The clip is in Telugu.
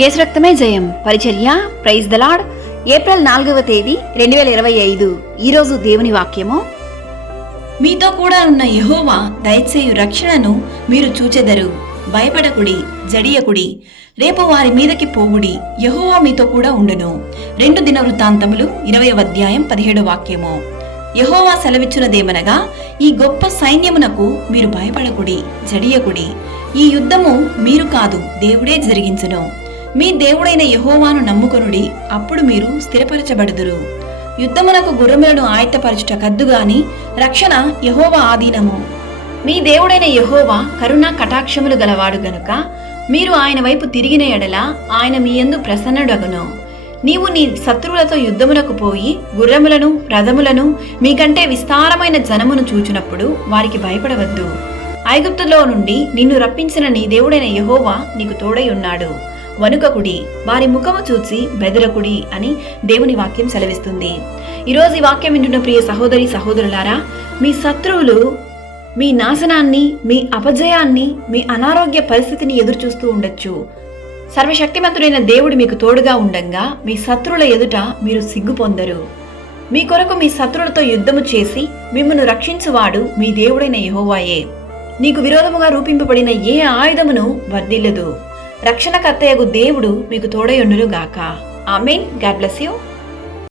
యేసు రక్తమే జయం పరిచర్య ప్రైజ్ ద లార్డ్. ఏప్రిల్ 4వ తేదీ 2025. ఈరోజు దేవుని వాక్యము. మీతో కూడా ఉన్న యెహోవా దయచేయు రక్షణను మీరు చూచెదరు. భయపడకుడి, జడియకుడి, రేపు వారి మీదకి పోవుడి, యెహోవా మీతో కూడా ఉండును. 2 దినవృత్తాంతములు 20వ అధ్యాయం 17వ వాక్యము. యెహోవా సెలవిచ్చునదేమనగా, ఈ గొప్ప సైన్యమునకు మీరు భయపడకుడి, జడియకుడి. ఈ యుద్ధము మీరు కాదు, దేవుడే జరిగించును. మీ దేవుడైన యెహోవాను నమ్ముకొనుడి, అప్పుడు మీరు స్థిరపరచబడుదురు. యుద్ధమునకు గుర్రములను ఆయత్తపరచుట కద్దుగాని రక్షణ యెహోవా ఆధీనము. మీ దేవుడైన యెహోవా కరుణా కటాక్షములు గలవాడు గనుక మీరు ఆయన వైపు తిరిగిన ఎడల ఆయన మీ యందు ప్రసన్నుడగును. నీవు నీ శత్రువులతో యుద్ధమునకు పోయి గుర్రములను రథములను మీకంటే విస్తారమైన జనమును చూచినప్పుడు వారికి భయపడవద్దు. ఐగుప్తులో నుండి నిన్ను రప్పించిన నీ దేవుడైన యెహోవా నీకు తోడై ఉన్నాడు. వణుకకుడి, వారి ముఖము చూచి బెదరకుడి అని దేవుని వాక్యం సెలవిస్తుంది. ఈరోజు ఈ వాక్యం వింటున్న ప్రియ సహోదరి సహోదరులారా, మీ శత్రువులు మీ నాశనాన్ని, మీ అపజయాన్ని, మీ అనారోగ్య పరిస్థితిని ఎదురు చూస్తూ ఉండొచ్చు. సర్వశక్తిమంతుడైన దేవుడు మీకు తోడుగా ఉండంగా మీ శత్రువుల ఎదుట మీరు సిగ్గు పొందరు. మీ కొరకు మీ శత్రువులతో యుద్ధము చేసి మిమ్మల్ని రక్షించువాడు మీ దేవుడైన యెహోవాయే. నీకు విరోధముగా రూపింపబడిన ఏ ఆయుధమును వర్ధిల్లదు. రక్షణకర్తయగు దేవుడు మీకు తోడయుండును గాక. ఆమేన్. God bless you.